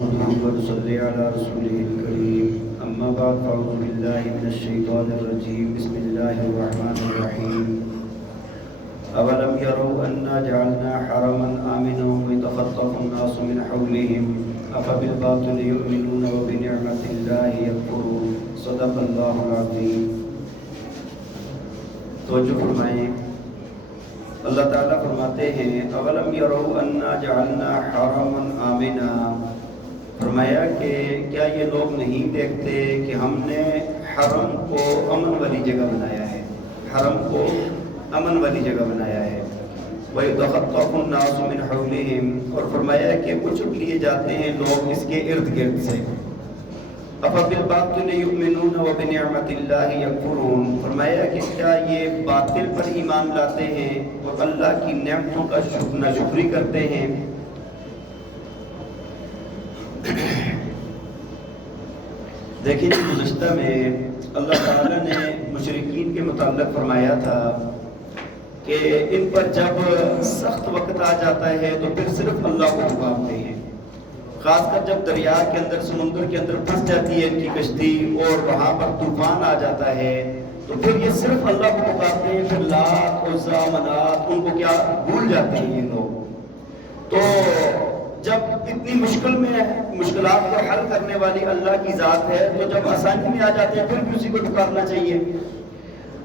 صلی علی رسوله الکریم اما بعد فاعوذ باللہ من الشیطان الرجیم بسم اللہ الرحمن الرحیم اولم يروا انا جعلنا حرما آمنا ويتخطف الناس من حولهم افبالباطل يؤمنون وبنعمت اللہ یکفرون صدق اللہ العظیم۔ توجہ فرمائیں، اللہ تعالیٰ فرماتے ہیں اولم يروا انا جعلنا حرما آمنا، فرمایا کہ کیا یہ لوگ نہیں دیکھتے کہ ہم نے حرم کو امن والی جگہ بنایا ہے، حرم کو امن والی جگہ بنایا ہے۔ وَيُتَخَطَّفُ النَّاسُ مِنْ حَوْلِهِمْ، اور فرمایا کہ اچک لیے جاتے ہیں لوگ اس کے ارد گرد سے۔ أَفَبِالْبَاطِلِ يُؤْمِنُونَ وَبِنِعْمَةِ اللَّهِ يَكْفُرُونَ، فرمایا کہ کیا یہ باطل پر ایمان لاتے ہیں اور اللہ کی نعمتوں کا ناشکری کرتے ہیں۔ دیکھیں جی، گزشتہ میں اللہ تعالیٰ نے مشرکین کے متعلق فرمایا تھا کہ ان پر جب سخت وقت آ جاتا ہے تو پھر صرف اللہ کو پکارتے ہیں، خاص کر جب دریا کے اندر سمندر کے اندر پھنس جاتی ہے ان کی کشتی اور وہاں پر طوفان آ جاتا ہے تو پھر یہ صرف اللہ کو پکارتے ہیں، پھر لات عزا منات ان کو کیا بھول جاتے ہیں یہ لوگ۔ تو جب اتنی مشکلات کو حل کرنے والی اللہ کی ذات ہے تو جب آسانی میں آ جاتے ہیں پھر بھی اسی کو پکارنا چاہیے۔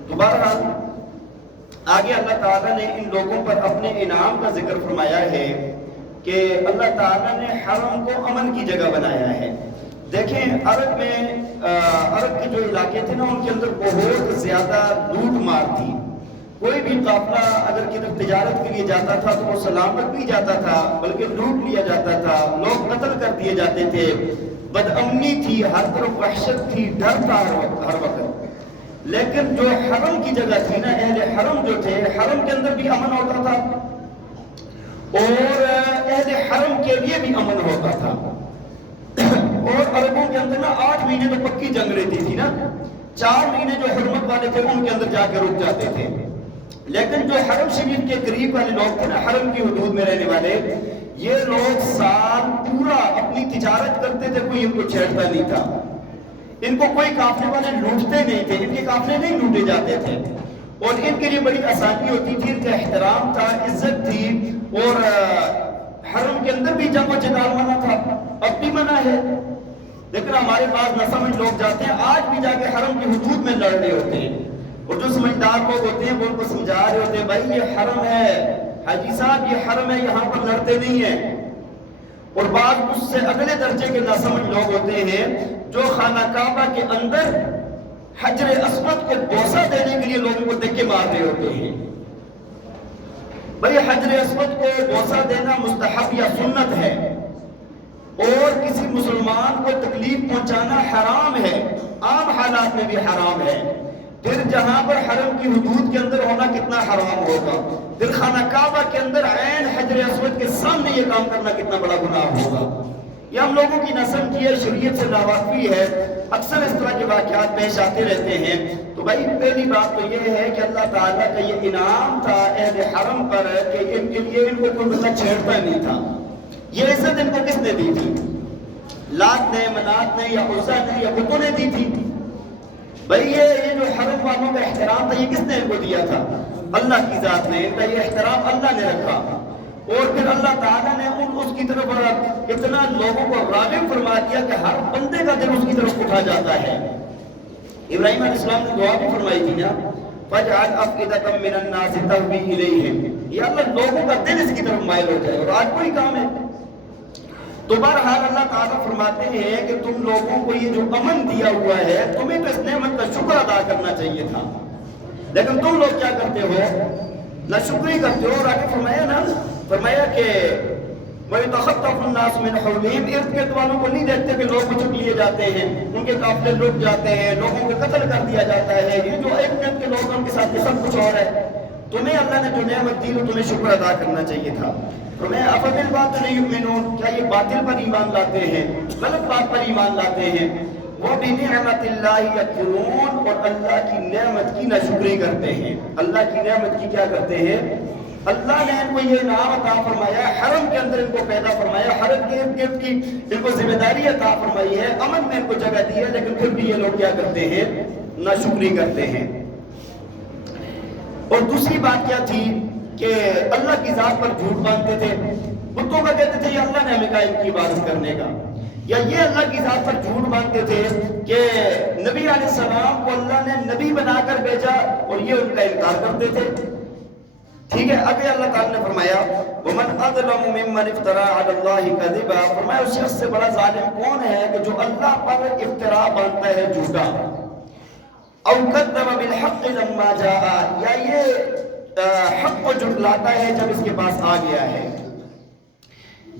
تو بہرحال آگے اللہ تعالیٰ نے ان لوگوں پر اپنے انعام کا ذکر فرمایا ہے کہ اللہ تعالیٰ نے حرم کو امن کی جگہ بنایا ہے۔ دیکھیں عرب کے جو علاقے تھے نا ان کے اندر بہت زیادہ لوٹ مار تھی۔ کوئی بھی قافلہ اگر کدھر تجارت کے لیے جاتا تھا تو وہ سلامت نہیں جاتا تھا بلکہ لوٹ لیا جاتا تھا، لوگ قتل کر دیے جاتے تھے، بدامنی تھی، ہر طرف وحشت تھی، ڈر تھا ہر وقت۔ لیکن جو حرم کی جگہ تھی نا، اہل حرم جو تھے، حرم کے اندر بھی امن ہوتا تھا اور اہل حرم کے لیے بھی امن ہوتا تھا۔ اور عربوں کے اندر نا 8 مہینے تو پکی جنگ رہتی تھی نا، 4 مہینے جو حرمت والے تھے ان کے اندر جا کے رک جاتے تھے۔ لیکن جو حرم شریف کے قریب والے لوگ تھے نا، حرم کی حدود میں رہنے والے، یہ لوگ سال پورا اپنی تجارت کرتے تھے، کوئی ان کو چھیڑتا نہیں تھا، ان کو کوئی قافلے والے لوٹتے نہیں تھے، ان کے قافلے نہیں لوٹے جاتے تھے اور ان کے لیے بڑی آسانی ہوتی تھی، ان کا احترام تھا، عزت تھی۔ اور حرم کے اندر بھی جنگ و جدال منع تھا، اب بھی منع ہے، لیکن ہمارے پاس نہ سمجھ لوگ جاتے ہیں آج بھی جا کے حرم کی حدود میں لڑ رہے ہوتے ہیں، اور جو سمجھدار لوگ ہوتے ہیں وہ ان کو سمجھا رہے ہوتے ہیں بھائی یہ حرم ہے، حاجی صاحب یہ حرم ہے، یہاں پر لڑتے نہیں ہیں۔ اور بعض اس سے اگلے درجے کے ناسمجھ لوگ ہوتے ہیں جو خانہ کعبہ کے اندر حجر اسود کو بوسہ دینے کے لیے لوگوں کو دھکے مار رہے ہوتے ہیں۔ بھائی حجر اسود کو بوسہ دینا مستحب یا سنت ہے اور کسی مسلمان کو تکلیف پہنچانا حرام ہے، عام حالات میں بھی حرام ہے، پھر جہاں پر حرم کی حدود کے اندر ہونا کتنا حرام ہوگا، پھر خانہ کعبہ کے اندر عین حجر اسود کے سامنے یہ کام کرنا کتنا بڑا گناہ ہوگا۔ یہ ہم لوگوں کی نسل کی ہے، شریعت سے ناواقفی ہے، اکثر اس طرح کے واقعات پیش آتے رہتے ہیں۔ تو بھائی پہلی بات تو یہ ہے کہ اللہ تعالیٰ کا یہ انعام تھا اہل حرم پر کہ ان کے لیے ان کو کوئی بندہ چھیڑتا نہیں تھا۔ یہ عزت ان کو کس نے دی تھی؟ لات نے، منات نے، یا عزا نے، یا بتوں نے دی تھی؟ بھئی یہ جو حرم والوں کا احترام تھا یہ کس نے ان کو دیا تھا؟ اللہ کی ذات نے، ان کا یہ احترام اللہ نے رکھا۔ اور پھر اللہ تعالیٰ نے اس کی طرف اتنا لوگوں کو راغب فرما دیا کہ ہر بندے کا دل اس کی طرف اٹھا جاتا ہے۔ ابراہیم علیہ السلام نے دعا بھی فرمائی تھی نا، فَاجْعَلْ أَفْئِدَةً مِّنَ النَّاسِ تَهْوِي إِلَيْهِمْ، یا اللہ لوگوں کا دل اس کی طرف مائل ہو جائے، اور آج کوئی کام ہے۔ تو بہرحال اللہ تعالیٰ فرماتے ہیں کہ تم لوگوں کو یہ جو امن دیا ہوا ہے تمہیں تو اس نعمت کا شکر ادا کرنا چاہیے تھا، لیکن تم لوگ کیا کرتے ہو؟ نہ شکری کرتے ہو۔ اور آگے فرمایا کہ وَيُتَخَطَّفُ النَّاسُ مِنْ حَوْلِهِمْ، ارد گرد والوں کو نہیں دیکھتے کہ لوگ اچک لیے جاتے ہیں، ان کے قافلے لٹ جاتے ہیں، لوگوں کو قتل کر دیا جاتا ہے، یہ جو ایک منٹ کے لوگ ان کے ساتھ یہ سب کچھ اور ہے۔ تمہیں اللہ نے جو نعمت دی وہ تمہیں شکر ادا کرنا چاہیے تھا۔ فرمایا أَفَبِالْبَاطِلِ يُؤْمِنُونَ، کیا یہ باطل پر ایمان لاتے ہیں، غلط بات پر ایمان لاتے ہیں؟ وَبِنِعْمَتِ اللَّهِ يَكْفُرُونَ، اور اللہ کی نعمت کی ناشکری کرتے ہیں، اللہ کی نعمت کی کیا کرتے ہیں؟ اللہ نے ان کو یہ انعام عطا فرمایا، حرم کے اندر ان کو پیدا فرمایا، حرم کے ارد گرد کی ان کو ذمہ داری عطا فرمائی ہے، امن میں ان کو جگہ دی ہے، لیکن پھر بھی یہ لوگ کیا کرتے ہیں؟ ناشکری کرتے ہیں۔ اور دوسری بات کیا تھی کہ اللہ کی ذات پر جھوٹ باندھتے تھے، بتوں کا کہتے تھے یہ اللہ نے ہمیں کہا ان کی عبادت کرنے کا، یا یہ اللہ کی ذات پر جھوٹ باندھتے تھے کہ نبی علیہ السلام کو اللہ نے نبی بنا کر بھیجا، اور یہ ان کا انکار کرتے تھے۔ ٹھیک ہے، ابھی اللہ تعالیٰ نے فرمایا وَمَنْ أَظْلَمُ مِمَّنِ افْتَرَىٰ عَلَى اللَّهِ كَذِبًا، فرمایا اس شخص سے بڑا ظالم کون ہے کہ جو اللہ پر افتراء باندھتا ہے جھوٹا، أَوْ كَذَّبَ بِالْحَقِّ لَمَّا جَاءَ، یا یہ حق کو جھٹلاتا ہے جب اس کے پاس آ گیا ہے۔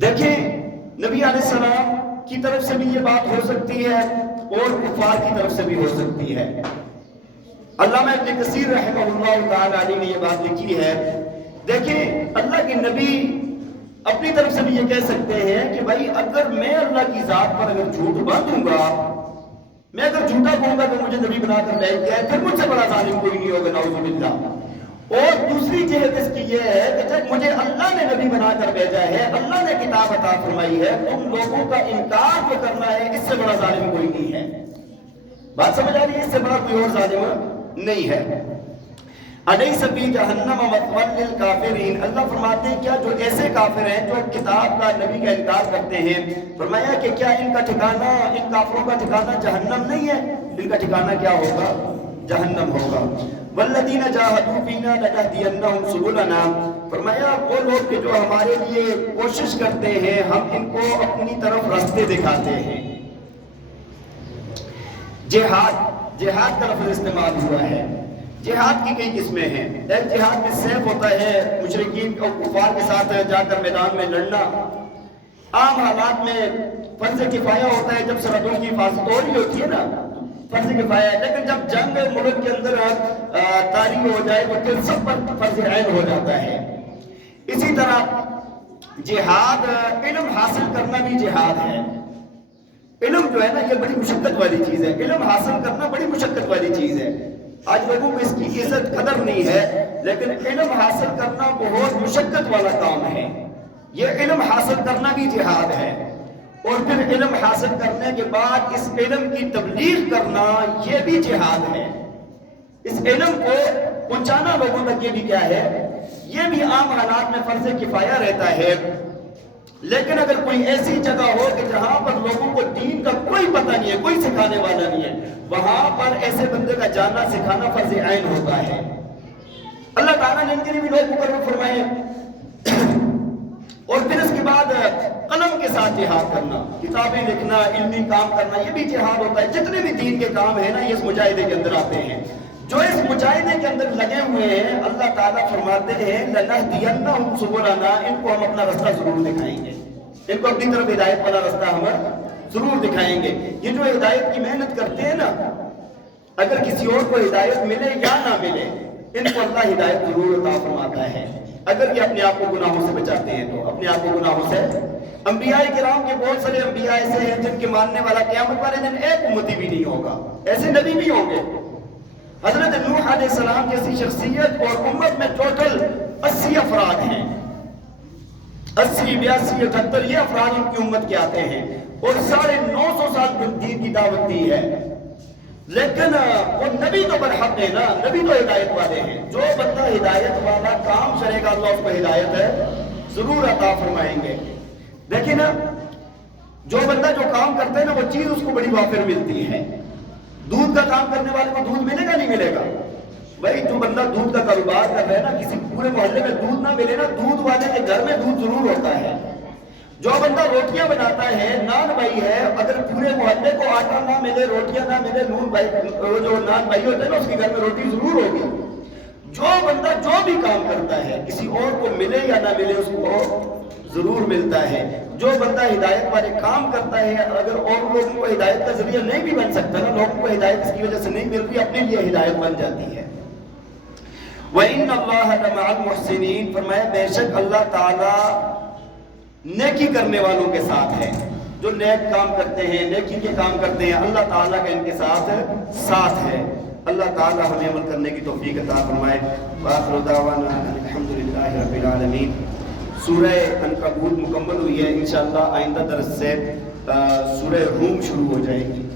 دیکھیں نبی علیہ السلام کی طرف سے بھی یہ بات ہو سکتی ہے اور کفار کی طرف سے بھی ہو سکتی ہے۔ علامہ ابن کثیر رحمہ اللہ تعالی علیہ نے یہ بات لکھی ہے، دیکھیں اللہ کے نبی اپنی طرف سے بھی یہ کہہ سکتے ہیں کہ بھائی اگر میں اللہ کی ذات پر اگر جھوٹ باندھوں گا، میں اگر جھوٹا کہوں گا کہ مجھے نبی بنا کر بھیج گیا ہے، پھر مجھ سے بڑا ظالم کوئی نہیں ہوگا، نعوذ باللہ۔ اور دوسری جہت اس کی یہ ہے کہ جب مجھے اللہ نے نبی بنا کر بھیجا ہے، اللہ نے کتاب عطا فرمائی ہے، تم لوگوں کا انکار جو کرنا ہے، اس سے بڑا ظالم کوئی نہیں ہے۔ بات سمجھ آ رہی ہے؟ اس سے بڑا کوئی اور ظالم نہیں ہے۔ الیس فی جہنم مثوی للکافرین، اللہ فرماتے ہیں کیا جو ایسے کافر ہیں جو کتاب کا نبی کا انکار کرتے ہیں، فرمایا کہ کیا ان کا ٹھکانہ، ان کافروں کا ٹھکانہ جہنم نہیں ہے؟ ان کا ٹھکانہ کیا ہوگا؟ جہنم ہوگا۔ والذین جاہدوا فینا لنہدینہم سبلنا، فرمایا وہ لوگ کہ جو ہمارے لیے کوشش کرتے ہیں ہم ان کو اپنی طرف راستے دکھاتے ہیں۔ جہاد کا لفظ استعمال ہوا ہے۔ جہاد کی کئی قسمیں ہیں۔ ایک جہاد میں سیف ہوتا ہے، مشرکین اور کفار کے ساتھ جا کر میدان میں لڑنا۔ عام حالات میں فرض کفایہ ہوتا ہے، جب سرحدوں کی حفاظت ہو رہی ہوتی ہے نا، فرض کفایہ ہے، لیکن جب جنگ ملک کے اندر طاری ہو جائے تو پھر سب پر فرض عین ہو جاتا ہے۔ اسی طرح جہاد، علم حاصل کرنا بھی جہاد ہے۔ علم جو ہے نا یہ بڑی مشقت والی چیز ہے، علم حاصل کرنا بڑی مشقت والی چیز ہے۔ آج لوگوں کو اس کی عزت قدر نہیں ہے، لیکن علم حاصل کرنا بہت مشقت والا کام ہے۔ یہ علم حاصل کرنا بھی جہاد ہے، اور پھر علم حاصل کرنے کے بعد اس علم کی تبلیغ کرنا یہ بھی جہاد ہے۔ اس علم کو پہنچانا لوگوں تک یہ بھی کیا ہے؟ یہ بھی عام حالات میں فرض کفایہ رہتا ہے۔ لیکن اگر کوئی ایسی جگہ ہو کہ جہاں پر لوگوں کو دین کا کوئی پتہ نہیں ہے، کوئی سکھانے والا نہیں ہے، وہاں پر ایسے بندے کا جاننا سکھانا فرض عین ہوتا ہے۔ اللہ تعالیٰ نے ان کے لیے بھی لوگ مقرر فرمائے۔ اور پھر اس کے بعد قلم کے ساتھ جہاد کرنا، کتابیں لکھنا، علمی کام کرنا، یہ بھی جہاد ہوتا ہے۔ جتنے بھی دین کے کام ہیں نا یہ اس مجاہدے کے اندر آتے ہیں۔ جو اس مجاہدے کے اندر لگے ہوئے ہیں، اللہ تعالیٰ فرماتے ہیں لَنَهْدِيَنَّهُمْ سُبُلَنَا، ان کو ہم اپنا راستہ ضرور دکھائیں گے، ان کو اپنی طرف ہدایت والا راستہ ہم ضرور دکھائیں گے۔ یہ جو ہدایت کی محنت کرتے ہیں نا، اگر کسی اور کو ہدایت ملے یا نہ ملے، ان کو اللہ ہدایت ضرور عطا فرماتا ہے، اگر یہ اپنے آپ کو گناہوں سے بچاتے ہیں تو، اپنے آپ کو گناہوں سے۔ انبیاء کرام کے بہت سارے انبیاء ایسے ہیں جن کے ماننے والا قیامت والے دن ایک امتی بھی نہیں ہوگا، ایسے نبی بھی ہوں گے۔ حضرت نوح علیہ السلام جیسی شخصیت اور امت میں ٹوٹل 80 افراد ہیں، 80، 82، 78 یہ افراد ان کی امت کے آتے ہیں، اور 950 سال دین کی دعوت دی ہے۔ لیکن وہ نبی تو برحق ہے نا، نبی تو ہدایت والے ہیں۔ جو بندہ ہدایت والا کام کرے گا اللہ اس کو ہدایت ہے ضرور عطا فرمائیں گے۔ دیکھیں نا، جو بندہ جو کام کرتا ہے نا وہ چیز اس کو بڑی وافر ملتی ہے۔ دودھ کا کام کرنے والے کو دودھ ملے گا نہیں ملے گا؟ بھائی جو بندہ دودھ کا کاروبار کر رہا ہے نا، کسی پورے محلے میں دودھ نہ ملے نا، دودھ والے کے گھر میں دودھ ضرور ہوتا ہے۔ جو بندہ روٹیاں بناتا ہے، نان بھائی ہے، اگر پورے محلے کو آٹا نہ ملے، روٹیاں نہ ملے، نون بھائی جو نان بھائی ہوتے ہیں نا اس کے گھر میں روٹی ضرور ہوگی۔ جو بندہ جو بھی کام کرتا ہے، کسی اور کو ملے یا نہ ملے اس کو ضرور ملتا ہے۔ جو بندہ ہدایت والے کام کرتا ہے، اگر اور لوگوں کو ہدایت کا ذریعہ نہیں بھی بن سکتا نا، لوگوں کو ہدایت اس کی وجہ سے نہیں مل رہی، اپنے لیے ہدایت بن جاتی ہے۔ وَإِنَّ اللَّهَ لَمَعَ الْمُحْسِنِينَ، فرمایا بے شک اللہ تعالیٰ نیکی کرنے والوں کے ساتھ ہے۔ جو نیک کام کرتے ہیں، نیکی کے کام کرتے ہیں، اللہ تعالیٰ کا ان کے ساتھ ہے۔ اللہ تعالی ہمیں عمل کرنے کی توفیق عطا فرمائے. وآخر دعوانا الحمدللہ رب العالمین. سورہ عنکبوت مکمل ہوئی ہے. انشاءاللہ آئندہ درس سے سورہ روم شروع ہو جائے گی.